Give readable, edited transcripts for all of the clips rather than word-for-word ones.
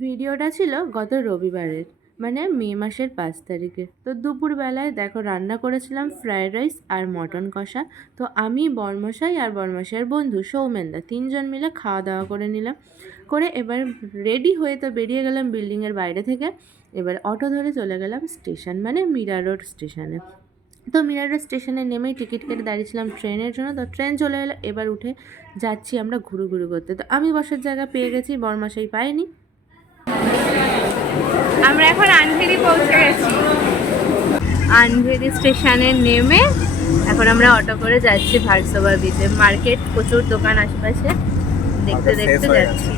ভিডিওটা ছিল গত রবিবারের, মানে মে মাসের 5 তারিখে। তো দুপুরবেলায় দেখো রান্না করেছিলাম ফ্রায়েড রাইস আর মটন কষা। তো আমি, বরমশাই আর বরমশাইয়ের বন্ধু সৌমেনদা তিনজন মিলে খাওয়া দাওয়া করে নিলাম। করে এবার রেডি হয়ে তো বেরিয়ে গেলাম বিল্ডিংয়ের বাইরে থেকে। এবার অটো ধরে চলে গেলাম স্টেশন, মানে মীরা রোড স্টেশনে। তো মীরা রোড স্টেশনে নেমেই টিকিট কেটে দাঁড়িয়েছিলাম ট্রেনের জন্য। তো ট্রেন চলে এলো, এবার উঠে যাচ্ছি আমরা ঘুরু ঘুরু করতে। তো আমি বসার জায়গা পেয়ে গেছি, বরমশাই পাইনি। আমরা এখন আনভেরি পৌঁছে গেছি। আনভেরি স্টেশনে নেমে এখন আমরা অটো করে যাচ্ছি ভারসোভা বিচে। মার্কেট, প্রচুর দোকান আশেপাশে, দেখতে দেখতে যাচ্ছি।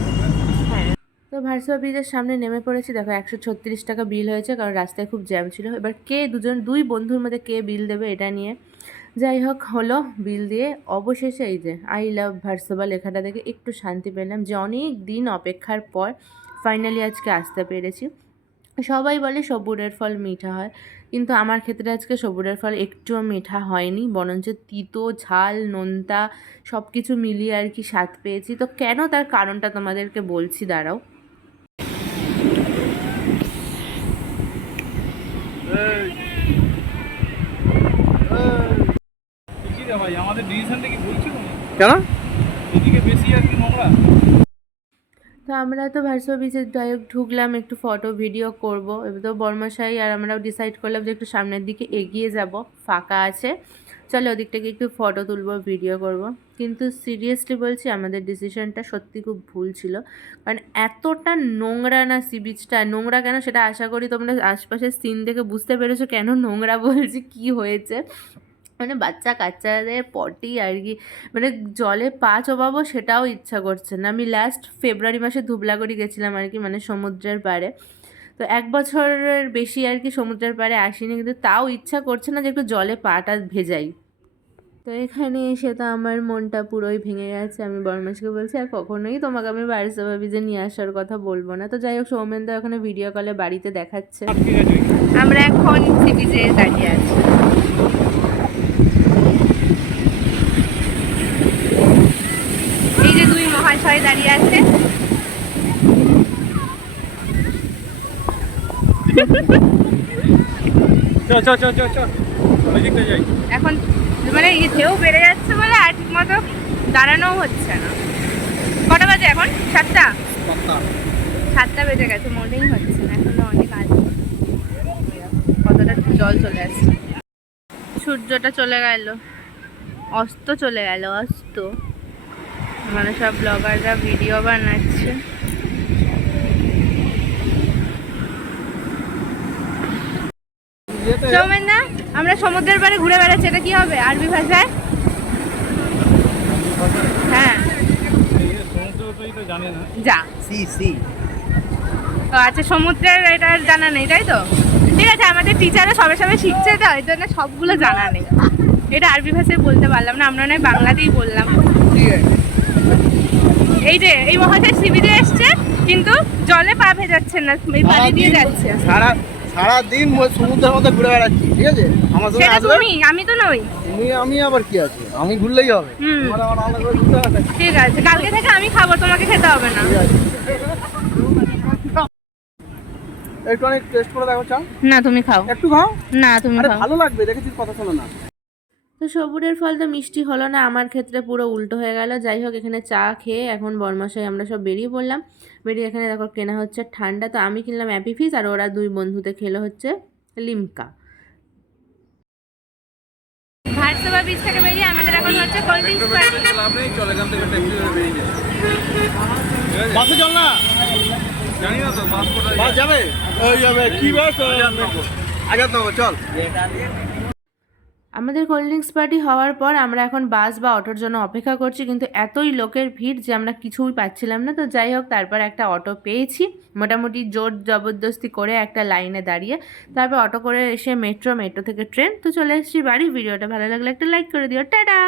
হ্যাঁ, তো ভারসোভা বিচের সামনে নেমে পড়েছি। দেখো 136 টাকা বিল হয়েছে, কারণ রাস্তায় খুব জ্যাম ছিল। এবার দুই বন্ধুর মধ্যে কে বিল দেবে এটা নিয়ে যাই হোক হলো বিল দিয়ে। অবশেষে এই যে আই লাভ ভারসোভা লেখাটা দেখে একটু শান্তি পেলাম, যে অনেক দিন অপেক্ষার পর ফাইনালি আজকে আসতে পেরেছি। সবাই বলে সবুরের ফল মিঠা হয়, কিন্তু আমার ক্ষেত্রে আজকে সবুরের ফল একটুও মিঠা হয়নি, বরঞ্চ তিতো, ঝাল, নোনতা সব কিছু মিলিয়ে আর কি স্বাদ পেয়েছি। তো কেন, তার কারণটা তোমাদেরকে বলছি, দাঁড়াও। কেন তো আমরা তো ভারসোভা বিচে ডাইরেক্ট ঢুকলাম, একটু ফটো ভিডিও করব। এবার তো বর্মশাই আর আমরাও ডিসাইড করলাম যে একটু সামনের দিকে এগিয়ে যাব, ফাঁকা আছে, চলো ওদিক থেকে একটু ফটো তুলবো, ভিডিও করব। কিন্তু সিরিয়াসলি বলছি, আমাদের ডিসিশনটা সত্যি খুব ভুল ছিল। কারণ এতটা নোংরা না, সি বিচটা নোংরা কেন সেটা আশা করি তোমরা আশপাশের সিন দেখে বুঝতে পেরেছো কেন নোংরা বলছি, কি হয়েছে। মানে বাচ্চা কাচ্চাদের পটি আর কি, মানে জলে পা চোবাবো সেটাও ইচ্ছা করছে না। আমি লাস্ট ফেব্রুয়ারি মাসে ধুবলাগড়ি গেছিলাম আর কি, মানে সমুদ্রের পাড়ে। তো 1 বছরের বেশি আর কি সমুদ্রের পাড়ে আসিনি, কিন্তু তাও ইচ্ছা করছে না যে একটু জলে পাটা ভেজাই। তো এখানে এসে তো আমার মনটা পুরোই ভেঙে গেছে। আমি বরমাসকে বলছি আর কখনোই তোমাকে আমি ভারসোভা বিচে নিয়ে আসার কথা বলবো না। তো যাই হোক, সৌমেনদা ওখানে ভিডিও কলে বাড়িতে দেখাচ্ছে। আমরা এখন সি বিচে দাঁড়িয়ে আছি। এই যে দুই মহাশয় দাঁড়িয়ে আছে। এখন মানে ঢেউ বেড়ে যাচ্ছে বলে আর ঠিক মতো দাঁড়ানোও হচ্ছে না। কটা বাজে এখন? 7টা। 7টা বেজে গেছে, মনেই হচ্ছে না এখনো অনেক আছে। কতটা জল চলে আসছে। সূর্যটা চলে গেল, অস্ত চলে গেল, অস্ত। মানে সব ব্লগাররা ভিডিও বানাচ্ছে। সৌমেনদা, আমরা সমুদ্রের পাড়ে ঘুরে বেড়াচ্ছি, এটা কি হবে আরবি ভাষায়? হ্যাঁ, যা তো আচ্ছা, সমুদ্রের এটা জানা নেই তাই তো? ঠিক আছে, আমাদের টিচাররা সবে সবে শিখছে তো, এই জন্য সবগুলো জানা নেই। এটা আরবি ভাষায় বলতে পারলাম না, আমরা নয় বাংলাতেই বললাম। এই যে এই মহাশয় সিবিতে এসছে, কিন্তু জলে পা ভেজাচ্ছেন না, পানি দিয়ে যাচ্ছে। সারাদিন সমুদ্রের মধ্যে ঘুরে বেড়াচ্ছি, ঠিক আছে? আমার সঙ্গে আসবে। তুমি, আমি তো নই। আমি আবার কি আছে, আমি ঘুরলেই হবে। ঠিক আছে, কালকে থেকে আমি খাবো, তোমাকে খেতে হবে না। একটু অনেক টেস্ট করে দেখো, চা। না তুমি খাও। একটু খাও না তুমি খাও। ভালো লাগবে, দেখেছিস, কথা শোনো না। তো সবুরের ফল তো মিষ্টি হলো না, আমার ক্ষেত্রে পুরো উল্টো হয়ে গেল। যাই হোক, এখানে চা খেয়ে এখন বরমাসায় আমরা সব বেরিয়ে পড়লাম। বেরিয়ে এখানে দেখো কেনা হচ্ছে ঠান্ডা। তো আমি কিনলাম অ্যাপি ফিজ, আর ওরা দুই বন্ধুতে খেলো হচ্ছে লিমকা। ভারসোভা বিচ থেকে বেরিয়ে আমাদের এখন হচ্ছে কোল্ড ড্রিঙ্কস পার্টি। চল এখান থেকে ট্যাক্সি করে বেরিয়ে যাই। বাসে চল না, জানি না তো বাস কোথায় বাস যাবে, ওই যাবে কি বাস, আজাদনগর, চল। আমাদের কোল্ড ড্রিঙ্কস পার্টি হওয়ার পর আমরা এখন বাস বা অটোর জন্য অপেক্ষা করছি, কিন্তু এতই লোকের ভিড় যে আমরা কিছুই পাচ্ছিলাম না। তো যাই হোক, তারপর একটা অটো পেয়েছি, মোটামুটি জোর জবরদস্তি করে একটা লাইনে দাঁড়িয়ে। তারপর অটো করে এসে মেট্রো থেকে ট্রেন। তো চলে এসেছি বাড়ি। ভিডিওটা ভালো লাগলে একটা লাইক করে দিও, টাটা।